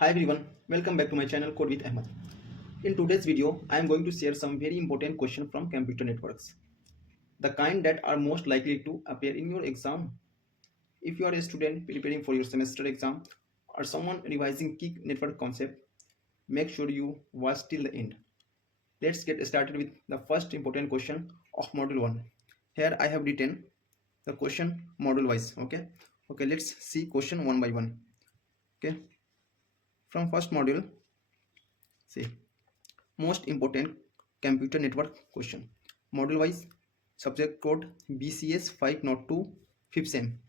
Hi everyone, welcome back to my channel Code with Ahmed. In today's video, I am going to share some very important questions from computer networks. The kind that are most likely to appear in your exam. If you are a student preparing for your semester exam or someone revising key network concept, make sure you watch till the end. Let's get started with the first important question of module 1. Here I have written the question module wise. Okay, let's see question one by one. Okay, from first module, see most important computer network question. Module wise, subject code BCS 502 5th sem.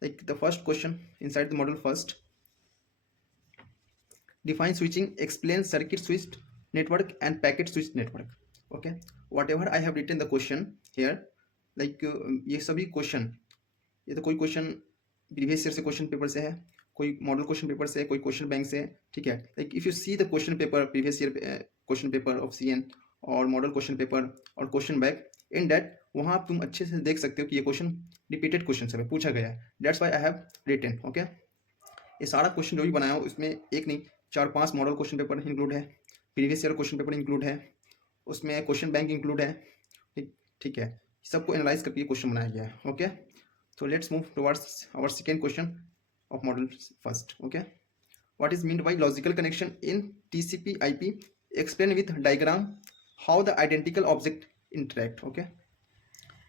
Like the first question inside the module first, define switching, explain circuit switched network and packet switched network. Okay, whatever I have written the question here, like ये सभी question, ये तो कोई question previous year से question paper से है, कोई model question paper से है, कोई क्वेश्चन बैंक से है. ठीक है, like if you see the question paper previous year question paper of CN और मॉडल क्वेश्चन पेपर और क्वेश्चन बैंक, इन दैट वहाँ आप तुम अच्छे से देख सकते हो कि ये क्वेश्चन रिपीटेड क्वेश्चन सब है, पूछा गया है. That's why I have written. Okay, ये सारा क्वेश्चन जो भी बनाया हो उसमें एक नहीं 4-5 मॉडल क्वेश्चन पेपर इंक्लूड है, previous year question paper include है, उसमें क्वेश्चन बैंक इंक्लूड है. ठीक है, सबको एनालाइज करके क्वेश्चन बनाया गया है. Okay, so let's move towards our second question of model first. Okay, what is meant by logical connection in TCP IP? Explain with diagram how the identical object interact. Okay,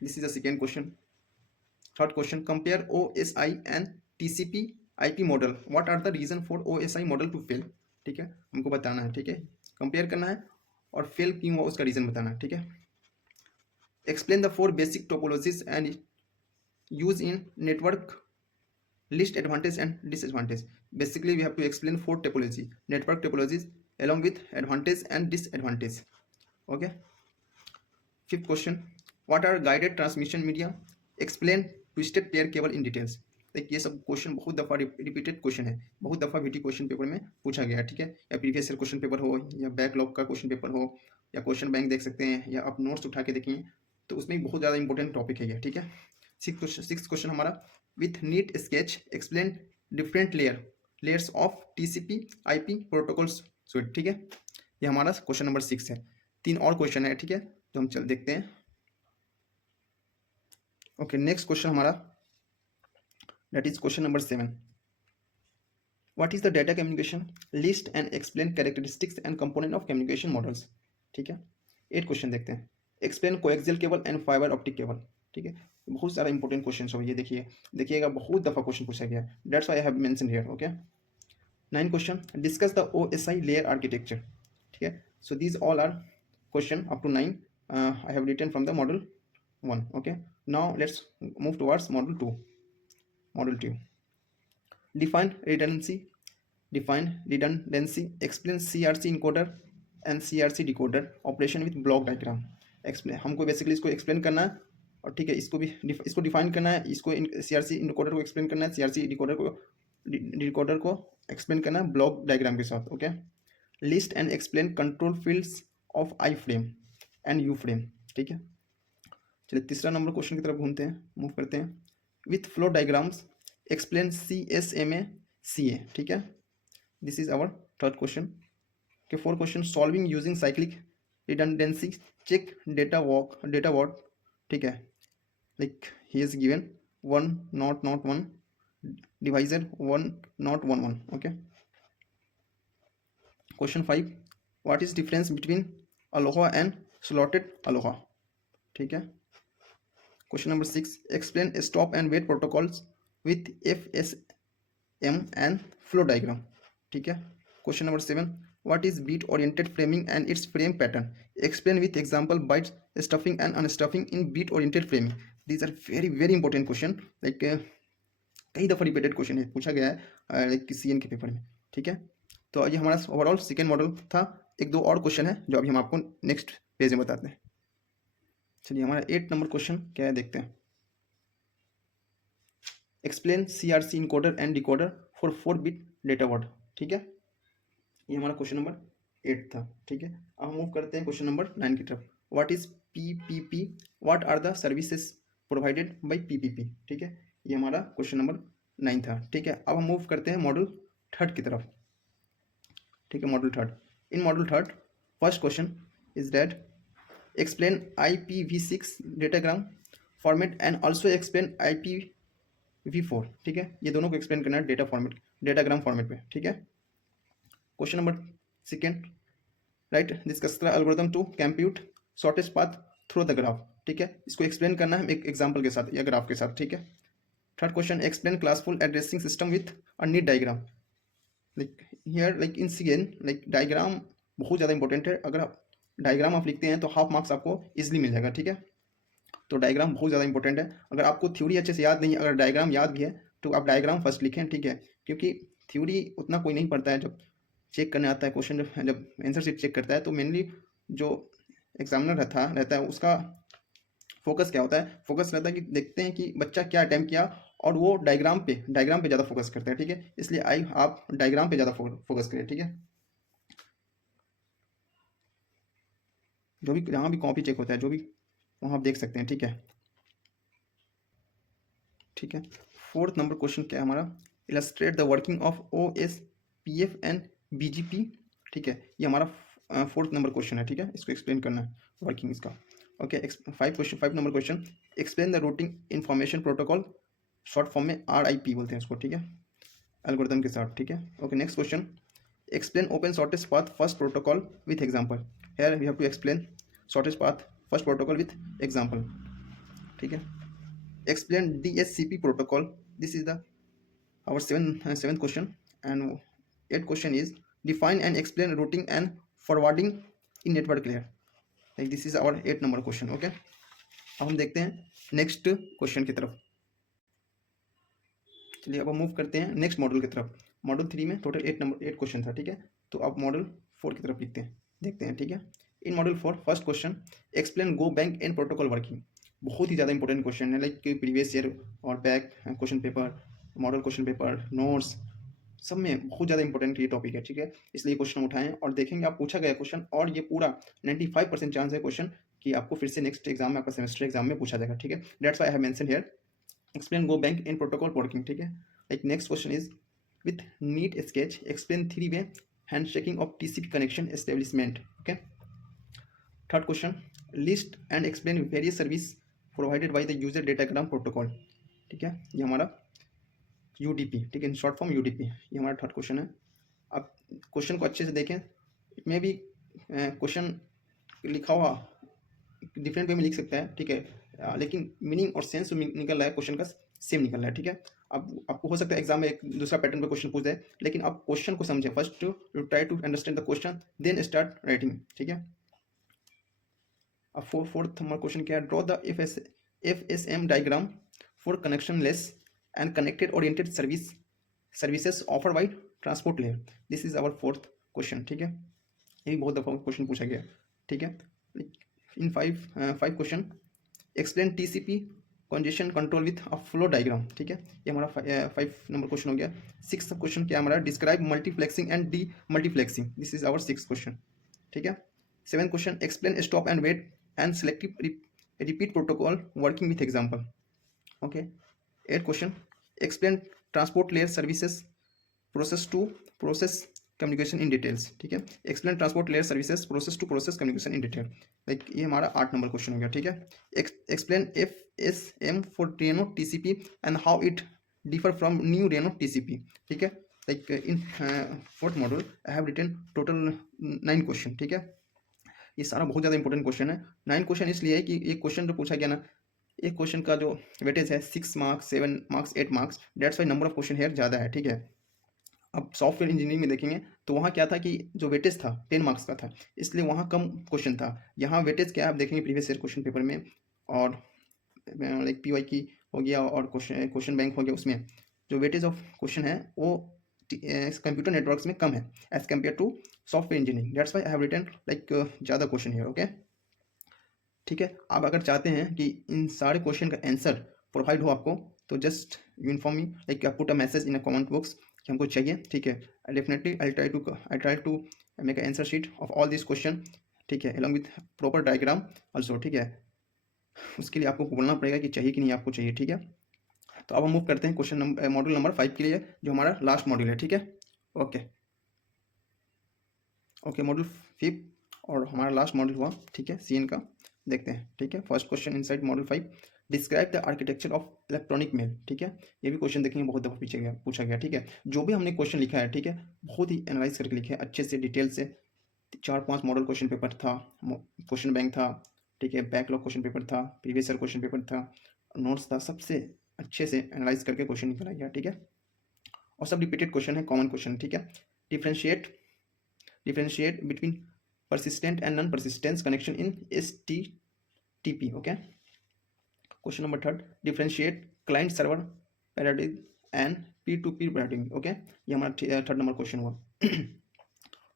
this is the second question. Third question, compare OSI and TCP IP model. What are the reason for OSI model to fail? ठीक है, हमको बताना है. ठीक है, compare करना है और फेल क्यों हुआ उसका रीजन बताना है. ठीक है, explain the 4 basic topologies and use in network list advantage and disadvantage. Basically we have to explain 4 topology network topologies along with advantage and disadvantage. Okay, fifth question, what are guided transmission media? Explain twisted pair cable in details. देखिए ये सब question बहुत दफ़ा repeated question है, बहुत दफ़ा VT question paper में पूछा गया. ठीक है, या प्रीवियस ईयर क्वेश्चन पेपर हो या बैकलॉग का क्वेश्चन पेपर हो या क्वेश्चन बैंक देख सकते हैं या आप नोट्स उठा के देखें, तो उसमें बहुत ज़्यादा इंपॉर्टेंट टॉपिक है ये. ठीक है, सिक्स क्वेश्चन हमारा, with NEET sketch explain different layers of TCP IP protocol sweet. ठीक है, ये हमारा क्वेश्चन नंबर 6 है. 3 और क्वेश्चन है. ठीक है, तो हम चल देखते हैं. ओके, नेक्स्ट क्वेश्चन हमारा that is question number 7. What is the data communication? List and explain characteristics and component of communication models. ठीक है, 8 क्वेश्चन देखते हैं. Explain coaxial cable and fibre optic cable. ठीक है, बहुत सारा इंपॉर्टेंट क्वेश्चन हो. ये देखिएगा बहुत दफ़ा क्वेश्चन पूछा गया है. That's why I have mention here. Okay, 9 question, discuss the OSI layer architecture. ठीक है, so these all are question up to 9 I have written from the model 1. Okay, now let's move towards model 2. Model 2, define redundancy, explain CRC encoder and CRC decoder operation with block diagram. Explain, हमको basically इसको explain करना है और ठीक है इसको define करना है, इसको CRC इनकोडर को एक्सप्लेन करना है, CRC डिकोडर को एक्सप्लेन करना है ब्लॉक डायग्राम के साथ. Okay, list and explain control fields of I frame and you frame. ठीक है, चलिए तीसरा नंबर क्वेश्चन की तरफ घूमते हैं, मूव करते हैं. With flow diagrams explain CSMA CA. ठीक है, this is our third question. के 4 question, solving using cyclic redundancy, check data what. ठीक है, like he is given 1.1 divisor 1.11. Okay, question 5, what is difference between ALOHA and slotted ALOHA. ठीक है, question number 6, explain stop and wait protocols with FSM and flow diagram. ठीक है, question number 7, what is beat oriented framing and its frame pattern? Explain with example byte stuffing and unstuffing in beat oriented framing. These are very very important question. like कई दफ़ा repeated question है, पूछा गया है like CN के paper में. ठीक है, तो ये हमारा ओवरऑल सेकेंड मॉडल था. 1-2 और क्वेश्चन है जो अभी हम आपको नेक्स्ट पेज में बताते हैं. चलिए हमारा 8 नंबर क्वेश्चन क्या है देखते हैं. Explain CRC encoder and decoder for 4-bit data word. ठीक है, ये हमारा क्वेश्चन नंबर 8 था. ठीक है, अब हम मूव करते हैं क्वेश्चन नंबर 9 की तरफ. What is PPP? What are the services provided by PPP. ठीक है, ये हमारा क्वेश्चन नंबर 9 था. ठीक है, अब हम मूव करते हैं मॉडल 3 की तरफ. ठीक है, module third. In module third first question is that explain IPv6 datagram format and also explain IPv4। ठीक है, ये दोनों को एक्सप्लेन करना है डेटा फॉर्मेट, डेटाग्राम फॉर्मेट में। ठीक है, question number second, write discuss the algorithm to compute shortest path through the graph. ठीक है, इसको एक्सप्लेन करना है एक एग्जाम्पल के साथ या ग्राफ के साथ। ठीक है, third question, explain classful addressing system with a neat diagram. Like here like in CN like diagram बहुत ज़्यादा इंपॉर्टेंट है। अगर आप डायग्राम आप लिखते हैं तो हाफ मार्क्स आपको इजीली मिल जाएगा। ठीक है, तो डायग्राम बहुत ज़्यादा इंपॉर्टेंट है। अगर आपको थ्योरी अच्छे से याद नहीं, अगर डायग्राम याद भी है तो आप डायग्राम फर्स्ट लिखें। ठीक है, क्योंकि थ्योरी उतना कोई नहीं पढ़ता है। जब चेक करने आता है क्वेश्चन, जब आंसर शीट चेक करता है तो मेनली जो एग्जामिनर रहता है उसका फोकस क्या होता है, फोकस रहता है कि देखते हैं कि बच्चा क्या अटैम्प्ट किया, और वो डायग्राम पे ज़्यादा फोकस करते हैं। ठीक है, इसलिए आप डायग्राम पे ज़्यादा फोकस करें। ठीक है, जो भी जहाँ भी कॉपी चेक होता है, जो भी वहाँ आप देख सकते हैं। ठीक है, ठीक है। फोर्थ नंबर क्वेश्चन क्या है हमारा, illustrate the working of OSPF and BGP। ठीक है, ये हमारा फोर्थ नंबर क्वेश्चन है। ठीक है, इसको एक्सप्लेन करना है वर्किंग इसका। Okay, five number question, explain the routing information protocol, short form में RIP बोलते हैं इसको। ठीक है, एल्गोरिथम के साथ। ठीक है, okay next question, explain open shortest path first protocol with example. Here we have to explain shortest path first protocol with example. ठीक है, explain DHCP protocol. This is the our seventh question, and eighth question is define and explain routing and forwarding in network layer. Like this is our 8 number question. Okay, अब हम देखते हैं next question की तरफ। चलिए अब हम move करते हैं नेक्स्ट मॉड्यूल की तरफ। मॉड्यूल 3 में टोटल 8 क्वेश्चन था। ठीक है, तो अब मॉड्यूल 4 की तरफ देखते हैं। ठीक है, in module 4 first question, explain go bank and protocol working. बहुत ही ज़्यादा इंपॉर्टेंट क्वेश्चन है, लाइक प्रीवियस ईयर और back question paper, model question paper, notes, सब में बहुत ज़्यादा इंपॉर्टेंट ये टॉपिक है। ठीक है, इसलिए क्वेश्चन उठाएं और देखेंगे आप पूछा गया क्वेश्चन, और ये पूरा 95% चांस है क्वेश्चन कि आपको फिर से नेक्स्ट एग्जाम में, आपका सेमेस्टर एग्जाम में पूछा जाएगा। ठीक है, that's why I have mention here explain go bank and protocol working. ठीक है, like next question is with NEET sketch explain 3-way handshaking of TCP connection establishment. Okay, third question, list and explain various service provided by the user datagram protocol. ठीक है, ये हमारा UDP। ठीक है, इन short form UDP, ये हमारा third question है। आप क्वेश्चन को अच्छे से देखें, इसमें भी क्वेश्चन लिखा हुआ डिफरेंट वे में लिख सकता है। ठीक है, लेकिन मीनिंग और सेंस निकल रहा है क्वेश्चन का, सेम निकल रहा है। ठीक है, अब आपको हो सकता है एग्जाम में एक दूसरा पैटर्न पे क्वेश्चन पूछ दे, लेकिन आप क्वेश्चन को समझें। First you try to understand the question, then start writing. ठीक है, अब फोर्थ नंबर क्वेश्चन क्या है, draw the FSM diagram for connectionless and connected oriented services offer by transport layer. This is our fourth question. ठीक है, ये भी बहुत दफ़ा क्वेश्चन पूछा गया। ठीक है, in five question, explain TCP congestion control with a flow diagram. ठीक है, ये हमारा 5 नंबर क्वेश्चन हो गया। सिक्स क्वेश्चन क्या हमारा, describe multiplexing and demultiplexing. This is our 6th question. ठीक है, 7th question, explain stop and wait and selective repeat protocol working with example. Okay, 8th question, explain transport layer services process to process communication in details. ठीक है, explain transport layer services process to process communication in detail. Like ये हमारा 8 number question हो गया। ठीक है, explain FSM for Reno TCP and how it differ from new Reno TCP। ठीक है, like in fourth module I have written total 9 question. ठीक है, ये सारा बहुत ज़्यादा इंपॉर्टेंट क्वेश्चन है। 9 क्वेश्चन इसलिए है कि एक क्वेश्चन जो पूछा गया ना, एक क्वेश्चन का जो वेटेज है 6 marks, 7 marks, 8 marks, that's why number of question here ज़्यादा है। ठीक है, अब सॉफ्टवेयर इंजीनियरिंग में देखेंगे तो वहाँ क्या था कि जो वेटेज था 10 मार्क्स का था, इसलिए वहाँ कम क्वेश्चन था। यहाँ वेटेज क्या है आप देखेंगे प्रीवियस ईयर क्वेश्चन पेपर में, और लाइक PY की हो गया और क्वेश्चन बैंक हो गया, उसमें जो वेटेज ऑफ क्वेश्चन है वो कंप्यूटर नेटवर्क्स में कम है as compare to software engineering. That's why I have written like ज़्यादा क्वेश्चन है। ओके, ठीक है, आप अगर चाहते हैं कि इन सारे क्वेश्चन का आंसर प्रोवाइड हो आपको, तो just you inform me, like put a message in a comment box कि हमको चाहिए। ठीक है, definitely I try to make a answer sheet of all this question. ठीक है, along with proper diagram also. ठीक है, उसके लिए आपको बोलना पड़ेगा कि चाहिए कि नहीं आपको चाहिए। ठीक है, तो अब हम मूव करते हैं क्वेश्चन मॉड्यूल नंबर 5 के लिए, जो हमारा लास्ट मॉड्यूल है। ठीक है, ओके। ओके, मॉड्यूल 5 और हमारा लास्ट मॉड्यूल हुआ, ठीक है, सीएन का। देखते हैं, ठीक है। First question inside module 5, describe the architecture of electronic mail, ठीक है। ये भी क्वेश्चन देखेंगे, बहुत दफ़ा पूछा गया, ठीक है। जो भी हमने क्वेश्चन लिखा है, ठीक है, बहुत ही एनालाइज करके लिखे हैं, अच्छे से, डिटेल से। 4-5 मॉडल क्वेश्चन पेपर था, क्वेश्चन बैंक था, ठीक है, बैकलॉग क्वेश्चन पेपर था, प्रीवियस ईयर क्वेश्चन पेपर था, नोट्स था, सबसे अच्छे से एनालाइज करके क्वेश्चन निकला गया, ठीक है। और सब रिपीटेड क्वेश्चन है, कॉमन क्वेश्चन, ठीक है। Differentiate between persistent and non-persistence connection in STTP, okay. Question number 3, differentiate client server paradigm and P2P paradigm, okay. ये हमारा थर्ड नंबर क्वेश्चन हुआ।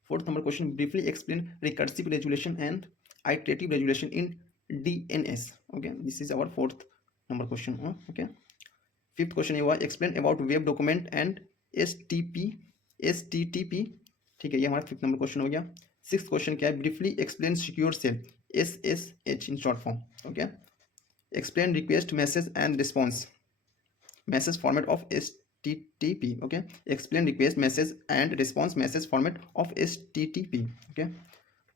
Fourth number question, briefly explain recursive resolution and iterative resolution in DNS, okay. This is our fourth number question, okay. Fifth question ये हुआ, explain about web document and STTP, ठीक है, ये हमारा fifth number question हो गया। Six question क्या है, briefly explain secure shell, SSH in short form, okay. Explain request message and response message format of STTP, okay. Explain request message and response message format of STTP, okay.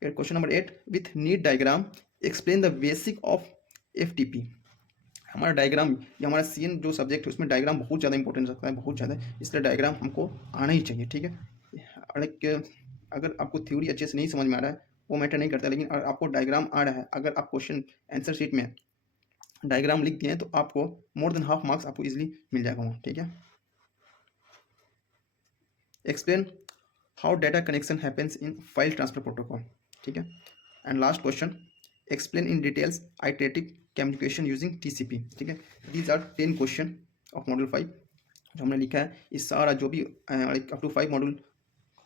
Question number 8, with neat diagram explain the basic of FTP। हमारा diagram, ये हमारा CN जो subject है उसमें diagram बहुत ज़्यादा important रखता है, बहुत ज़्यादा, इसलिए डायग्राम हमको आना ही चाहिए, ठीक है। लाइक अगर आपको थ्योरी अच्छे से नहीं समझ में आ रहा है वो मैटर नहीं करता, लेकिन अगर आपको डायग्राम आ रहा है, अगर आप क्वेश्चन आंसर शीट में डायग्राम लिख दिए तो आपको मोर देन हाफ मार्क्स आपको इजीली मिल जाएगा वहाँ, ठीक है। Explain how data connection happens in file transfer protocol, ठीक है। And last question, explain in details iterative communication using TCP, ठीक है। These are 10 question of module 5 जो हमने लिखा है। इस सारा जो भी अप टू 5 मॉड्यूल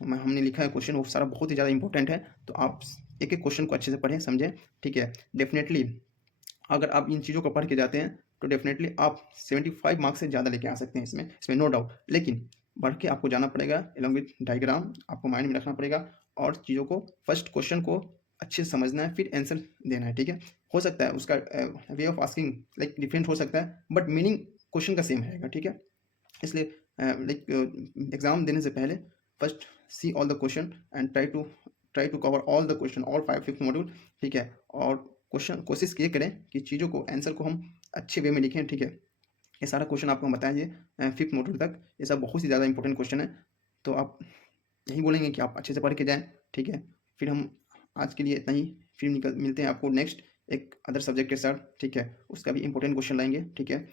हमने लिखा है क्वेश्चन, वो सारा बहुत ही ज़्यादा इंपॉर्टेंट है, तो आप एक एक क्वेश्चन को अच्छे से पढ़ें, समझें, ठीक है। डेफिनेटली अगर आप इन चीज़ों को पढ़ के जाते हैं तो डेफिनेटली आप 75 मार्क्स से ज़्यादा लेके आ सकते हैं, इसमें नो डाउट। लेकिन बढ़ के आपको जाना पड़ेगा, एलॉन्ग विथ डायग्राम आपको माइंड में रखना पड़ेगा, और चीज़ों को, फर्स्ट क्वेश्चन को अच्छे से समझना है, फिर आंसर देना है, ठीक है। हो सकता है उसका way of asking like different हो सकता है, बट मीनिंग क्वेश्चन का सेम रहेगा, ठीक है। इसलिए लाइक एग्जाम देने से पहले first see all the question and try to cover all the question, all 5 module, ठीक है। और क्वेश्चन कोशिश ये करें कि चीज़ों को, आंसर को हम अच्छे वे में लिखें, ठीक है। ये सारा क्वेश्चन आपको हम बताएंगे 5th मॉड्यूल तक, ये सब बहुत ही ज़्यादा इंपॉर्टेंट क्वेश्चन है, तो आप यही बोलेंगे कि आप अच्छे से पढ़ के जाएँ, ठीक है। फिर हम आज के लिए इतना ही, फिर मिलते हैं आपको नेक्स्ट एक अदर सब्जेक्ट के साथ, ठीक है। उसका भी इंपॉर्टेंट क्वेश्चन लाएंगे, ठीक है।